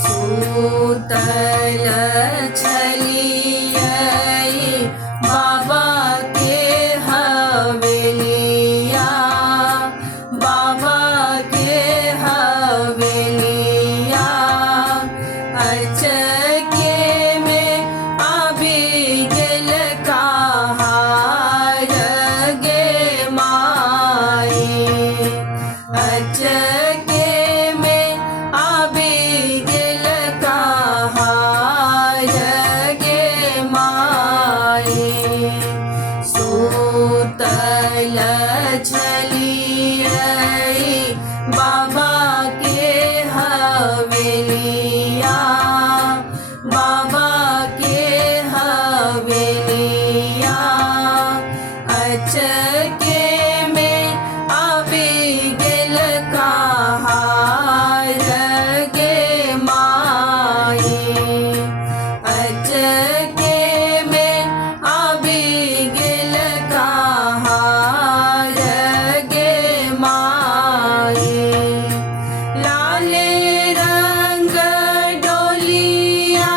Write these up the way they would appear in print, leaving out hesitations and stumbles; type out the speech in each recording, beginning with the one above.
सूतल छलियै बाबा के हवेलिया, बाबा के हवेलिया। अचके में आबि गेल कहार गे माई, अचके में आबि गेल कहार गे माई। सूतल छलियै बाबा के हवेलिया, बाबा के हवेलिया। अचके में आबि गेल कहार गे माई, अचके में आबि गेल कहार गे माई। लाले रंग डोलिया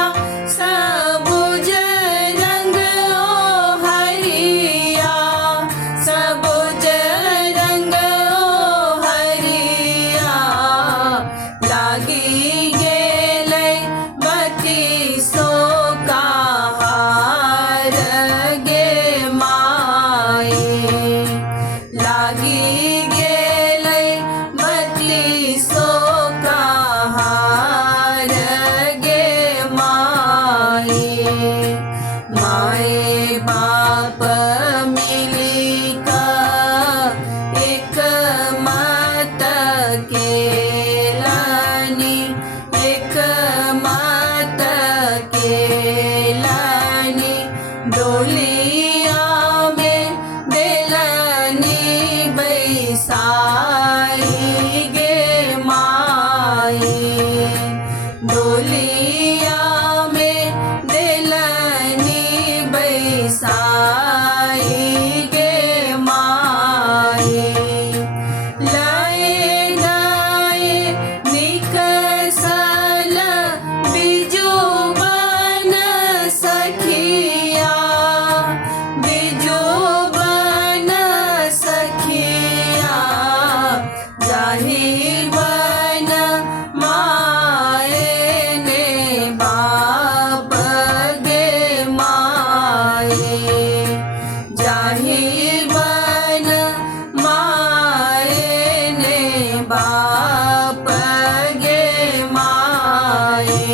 सबुज रंग ओ हरिया, सबुज रंग ओ हरिया। लागी गेलै बत्तीसो कहार गे माई, लागी गेलै बत्तीसो कहार गे माई। माए बाप मिली कऽ एक मत केलनि, एक मत केलनि। डोलिया में देलनि बैसाई गे माई, डोलिया में देलनि बैसाई गे माई। लय लय निकसल बिजुबन सखिया, बिजुबन सखिया। जाहि बन माए ने बाप गे माए, जाहि बन माए ने बाप गे माए।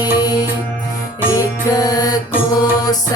एक कोस